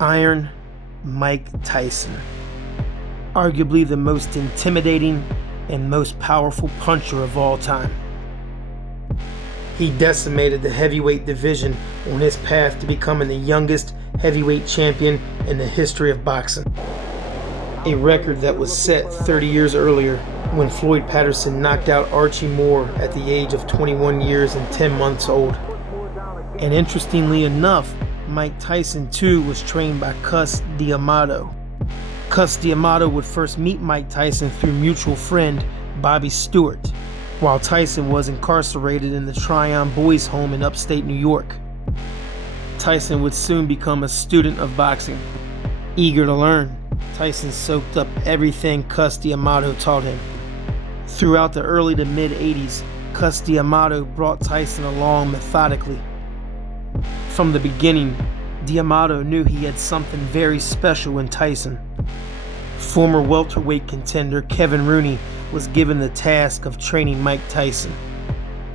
Iron Mike Tyson, arguably the most intimidating and most powerful puncher of all time. He decimated the heavyweight division on his path to becoming the youngest heavyweight champion in the history of boxing, a record that was set 30 years earlier when Floyd Patterson knocked out Archie Moore at the age of 21 years and 10 months old. And interestingly enough, Mike Tyson too was trained by Cus D'Amato. Cus D'Amato would first meet Mike Tyson through mutual friend Bobby Stewart, while Tyson was incarcerated in the Tryon Boys Home in upstate New York. Tyson would soon become a student of boxing. Eager to learn, Tyson soaked up everything Cus D'Amato taught him. Throughout the early to mid-'80s, Cus D'Amato brought Tyson along methodically. From the beginning, D'Amato knew he had something very special in Tyson. Former welterweight contender Kevin Rooney was given the task of training Mike Tyson.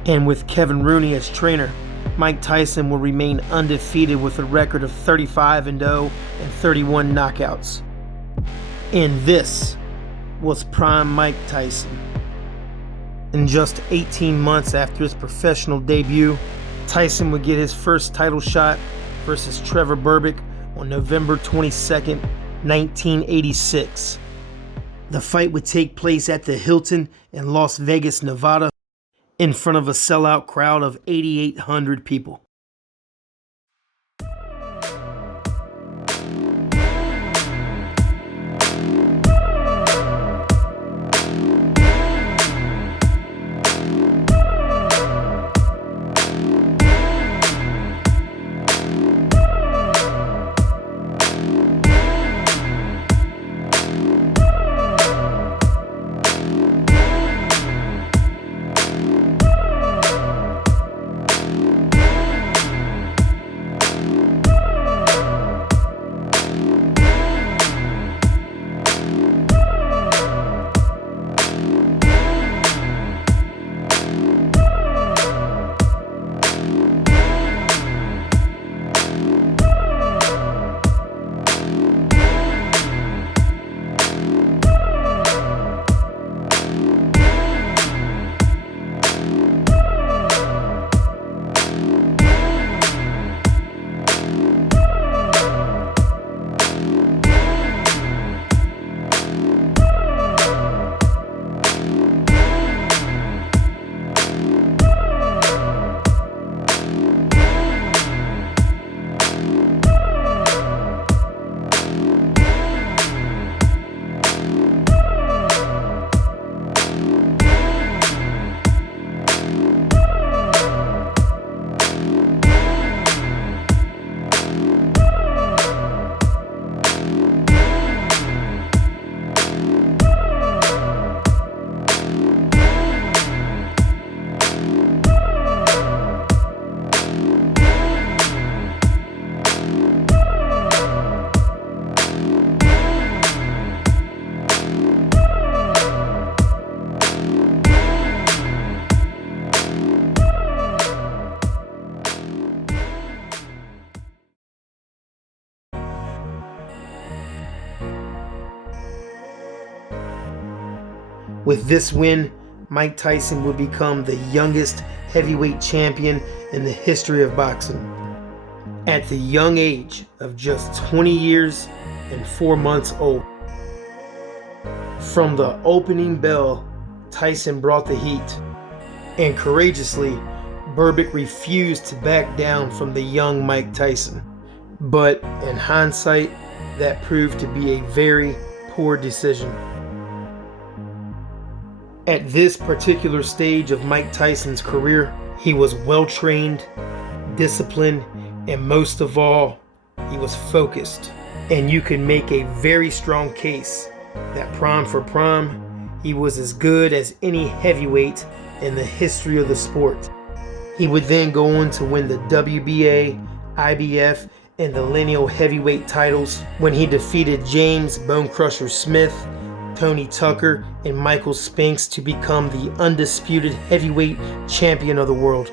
And with Kevin Rooney as trainer, Mike Tyson will remain undefeated with a record of 35-0 and 31 knockouts. And this was Prime Mike Tyson. In just 18 months after his professional debut, Tyson would get his first title shot versus Trevor Berbick on November 22, 1986. The fight would take place at the Hilton in Las Vegas, Nevada, in front of a sellout crowd of 8,800 people. With this win, Mike Tyson would become the youngest heavyweight champion in the history of boxing, at the young age of just 20 years and 4 months old. From the opening bell, Tyson brought the heat, and courageously, Berbick refused to back down from the young Mike Tyson. But in hindsight, that proved to be a very poor decision. At this particular stage of Mike Tyson's career, he was well-trained, disciplined, and most of all, he was focused. And you could make a very strong case that prime for prime, he was as good as any heavyweight in the history of the sport. He would then go on to win the WBA, IBF, and the lineal heavyweight titles when he defeated James Bone Crusher Smith, Tony Tucker, and Michael Spinks to become the undisputed heavyweight champion of the world.